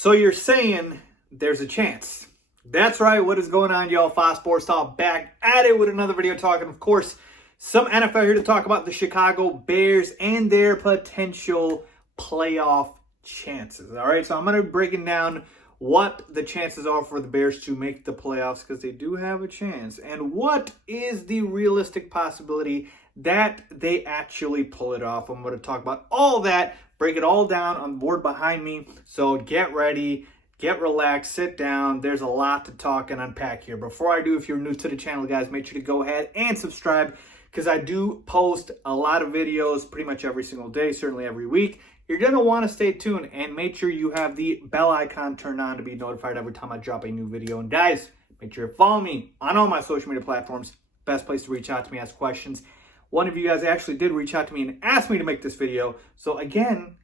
So you're saying there's a chance. That's right. What is going on, y'all? FaizSportsTalk back at it with another video talking, of course, some NFL here to talk about the Chicago Bears and their potential playoff chances. All right, so I'm going to be breaking down what the chances are for the Bears to make the playoffs, because they do have a chance, and what is the realistic possibility that they actually pull it off. I'm going to talk about all that, break it all down on the board behind me. So get ready, get relaxed, sit down. There's a lot to talk and unpack here. Before I do, if you're new to the channel, guys, make sure to go ahead and subscribe, because I do post a lot of videos pretty much every single day, certainly every week. You're going to want to stay tuned and make sure you have the bell icon turned on to be notified every time I drop a new video. And guys, make sure to follow me on all my social media platforms. Best place to reach out to me, ask questions. One of you guys actually did reach out to me and ask me to make this video. So again,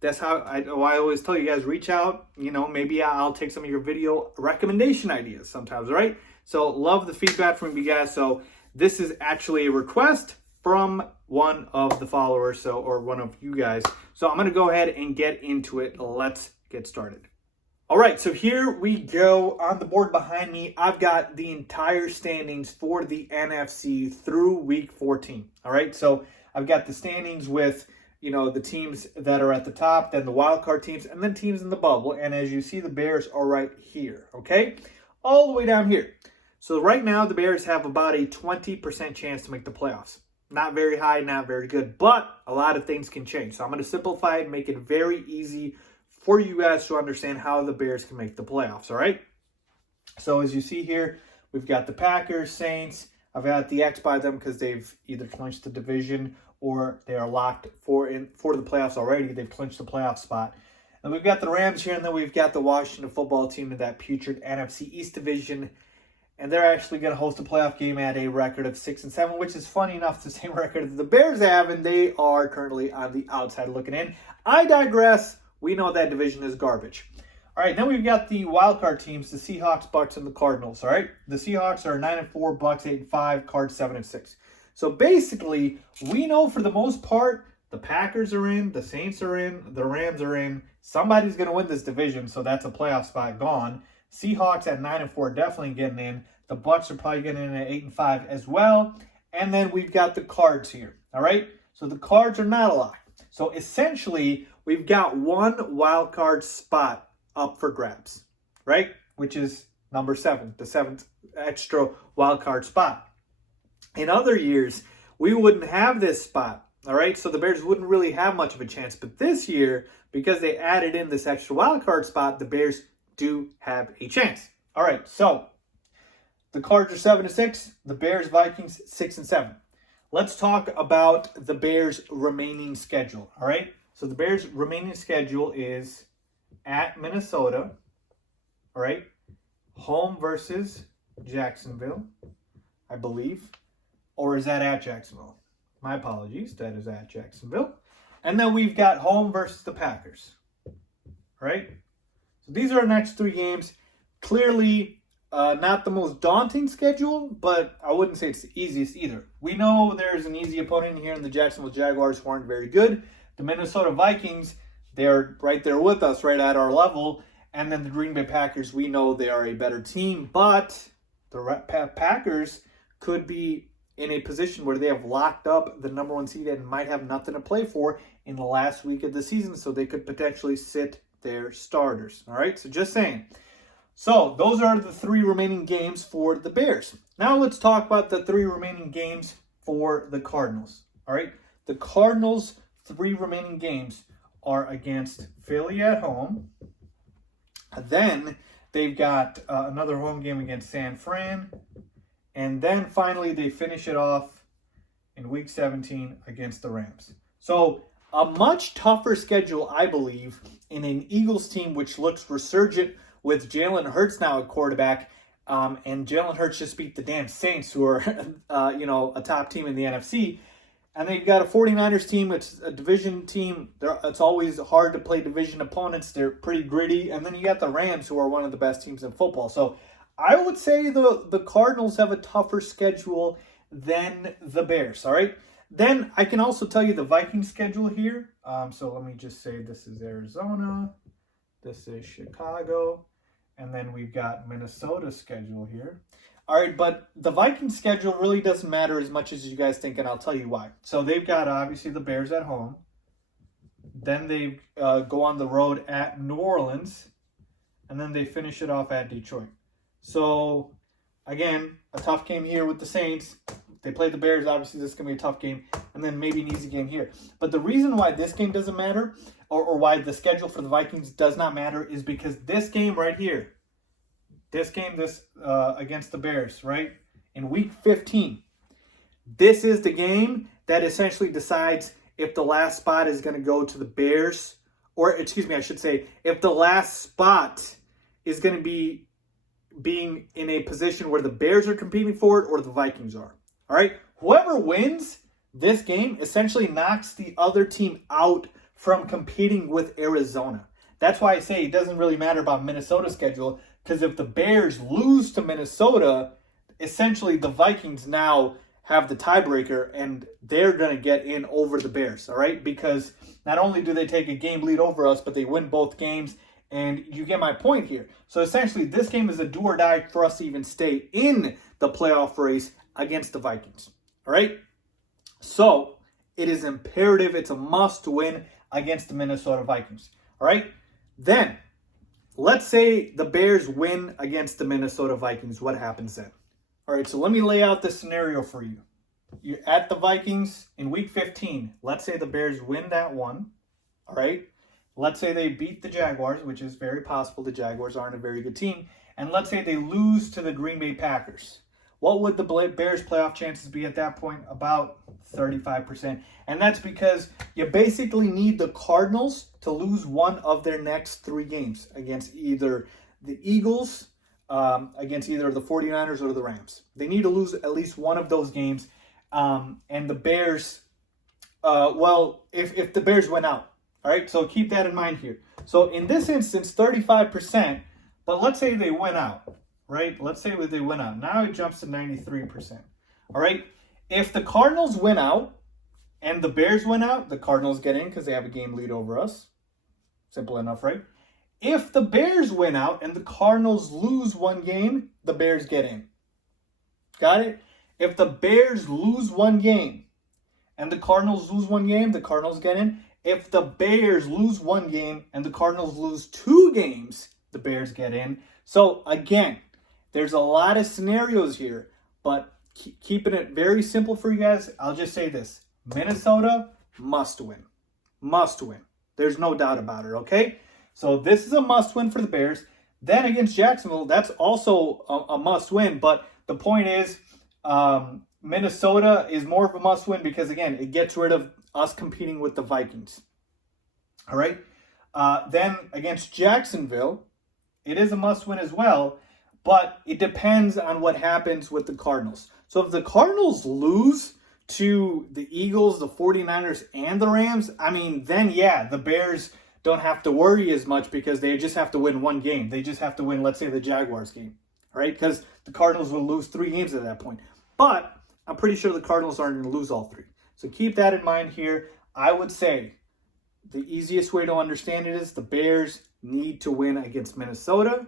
that's how I always tell you guys, reach out. You know, maybe I'll take some of your video recommendation ideas sometimes, all right? So love the feedback from you guys. So this is actually a request from one of the followers, or one of you guys. So I'm going to go ahead and get into it. Let's get started. All right, so here we go. On the board behind me, I've got the entire standings for the NFC through week 14. All right, so I've got the standings with, you know, the teams that are at the top, then the wild card teams, and then teams in the bubble. And as you see, the Bears are right here, okay? All the way down here. So right now, the Bears have about a 20% chance to make the playoffs. Not very high, not very good, but a lot of things can change. So I'm going to simplify it and make it very easy for you guys to understand how the Bears can make the playoffs, all right? So as you see here, we've got the Packers, Saints. I've got the X by them because they've either clinched the division or they are locked for the playoffs already. They've clinched the playoff spot. And we've got the Rams here, and then we've got the Washington football team in that putrid NFC East division. And they're actually going to host a playoff game at a record of 6-7, which is funny enough, the same record that the Bears have, and they are currently on the outside looking in. I digress. We know that division is garbage. All right, then we've got the wild card teams, the Seahawks, Bucks, and the Cardinals. All right, the Seahawks are 9-4, Bucks 8-5, Cards 7-6. So basically, we know for the most part, the Packers are in, the Saints are in, the Rams are in. Somebody's going to win this division, so that's a playoff spot gone. Seahawks at 9-4, definitely getting in. The Bucks are probably getting in at 8-5 as well. And then we've got the Cards here. All right, so the Cards are not a lock. So essentially, we've got one wild card spot up for grabs, right? Which is number 7, the 7th extra wild card spot. In other years, we wouldn't have this spot, all right? So the Bears wouldn't really have much of a chance. But this year, because they added in this extra wild card spot, the Bears do have a chance. All right, so the Cards are 7-6, the Bears, Vikings 6-7. Let's talk about the Bears' remaining schedule, all right? So the Bears' remaining schedule is at Minnesota, all right? Home versus Jacksonville, I believe. Or is that at Jacksonville? My apologies, that is at Jacksonville. And then we've got home versus the Packers, right? So these are our next 3 games. Clearly, not the most daunting schedule, but I wouldn't say it's the easiest either. We know there's an easy opponent here in the Jacksonville Jaguars who aren't very good. The Minnesota Vikings, they're right there with us, right at our level. And then the Green Bay Packers, we know they are a better team, but the Packers could be in a position where they have locked up the number 1 seed and might have nothing to play for in the last week of the season, so they could potentially sit their starters. All right, so just saying. So those are the 3 remaining games for the Bears. Now let's talk about the 3 remaining games for the Cardinals. All right, the Cardinals' 3 remaining games are against Philly at home. Then they've got another home game against San Fran. And then finally they finish it off in week 17 against the Rams. So a much tougher schedule, I believe, in an Eagles team which looks resurgent with Jalen Hurts now at quarterback. And Jalen Hurts just beat the damn Saints, who are a top team in the NFC. And they've got a 49ers team. It's a division team. It's always hard to play division opponents. They're pretty gritty. And then you got the Rams, who are one of the best teams in football. So I would say the Cardinals have a tougher schedule than the Bears, all right? Then I can also tell you the Vikings schedule here. So let me just say this is Arizona. This is Chicago. And then we've got Minnesota's schedule here. All right, but the Vikings schedule really doesn't matter as much as you guys think, and I'll tell you why. So they've got, obviously, the Bears at home. Then they go on the road at New Orleans. And then they finish it off at Detroit. So, again, a tough game here with the Saints. They play the Bears. Obviously, this is going to be a tough game. And then maybe an easy game here. But the reason why this game doesn't matter, or why the schedule for the Vikings does not matter, is because this game right here, this against the Bears, right, in Week 15, this is the game that essentially decides if the last spot is going to go to the Bears, or, excuse me, I should say, if the last spot is going to be being in a position where the Bears are competing for it or the Vikings are. All right? Whoever wins this game essentially knocks the other team out from competing with Arizona. That's why I say it doesn't really matter about Minnesota's schedule, because if the Bears lose to Minnesota, essentially the Vikings now have the tiebreaker and they're going to get in over the Bears, all right? Because not only do they take a game lead over us, but they win both games, and you get my point here. So essentially this game is a do or die for us to even stay in the playoff race against the Vikings, all right? So it is imperative, it's a must win against the Minnesota Vikings, all right? Then, let's say the Bears win against the Minnesota Vikings. What happens then? All right, so let me lay out the scenario for you. You're at the Vikings in Week 15. Let's say the Bears win that one, all right? Let's say they beat the Jaguars, which is very possible. The Jaguars aren't a very good team. And let's say they lose to the Green Bay Packers. What would the Bears' playoff chances be at that point? About 35%. And that's because you basically need the Cardinals to lose one of their next 3 games against either the Eagles, against either the 49ers or the Rams. They need to lose at least one of those games. And the Bears, if the Bears went out, all right? So keep that in mind here. So in this instance, 35%, but let's say they went out, right? Let's say they went out. Now it jumps to 93%, all right? If the Cardinals win out and the Bears win out, the Cardinals get in because they have a game lead over us. Simple enough, right? If the Bears win out and the Cardinals lose one game, the Bears get in. Got it? If the Bears lose one game and the Cardinals lose one game, the Cardinals get in. If the Bears lose one game and the Cardinals lose 2 games, the Bears get in. So again, there's a lot of scenarios here, but keeping it very simple for you guys, I'll just say this. Minnesota must win. Must win. There's no doubt about it, okay? So this is a must win for the Bears. Then against Jacksonville, that's also a must win. But the point is, Minnesota is more of a must win because, again, it gets rid of us competing with the Vikings. All right? Then against Jacksonville, it is a must win as well. But it depends on what happens with the Cardinals. So if the Cardinals lose to the Eagles, the 49ers, and the Rams, I mean, then yeah, the Bears don't have to worry as much because they just have to win one game. They just have to win, let's say, the Jaguars game, right? Because the Cardinals will lose 3 games at that point. But I'm pretty sure the Cardinals aren't going to lose all 3. So keep that in mind here. I would say the easiest way to understand it is the Bears need to win against Minnesota.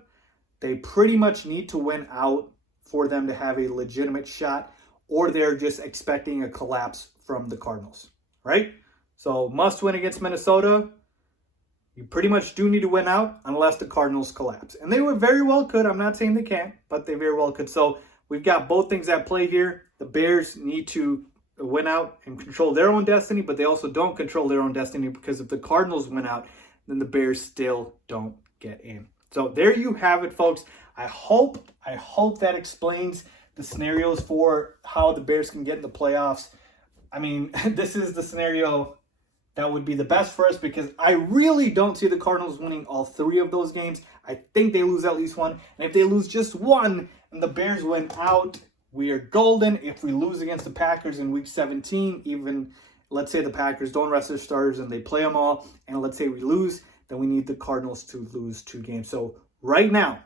They pretty much need to win out for them to have a legitimate shot, or they're just expecting a collapse from the Cardinals, right? So must win against Minnesota. You pretty much do need to win out unless the Cardinals collapse. And they would very well could. I'm not saying they can't, but they very well could. So we've got both things at play here. The Bears need to win out and control their own destiny, but they also don't control their own destiny because if the Cardinals win out, then the Bears still don't get in. So there you have it, folks. I hope that explains the scenarios for how the Bears can get in the playoffs. I mean, this is the scenario that would be the best for us because I really don't see the Cardinals winning all 3 of those games. I think they lose at least one. And if they lose just one and the Bears win out, we are golden. If we lose against the Packers in Week 17, even let's say the Packers don't rest their starters and they play them all, and let's say we lose, then we need the Cardinals to lose 2 games. So right now,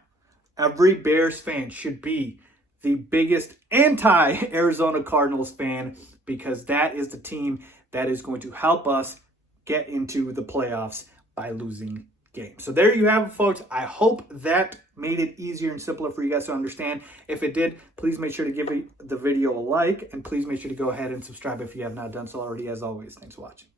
every Bears fan should be the biggest anti-Arizona Cardinals fan because that is the team that is going to help us get into the playoffs by losing game. So there you have it, folks. I hope that made it easier and simpler for you guys to understand. If it did, please make sure to give the video a like, and please make sure to go ahead and subscribe if you have not done so already. As always, thanks for watching.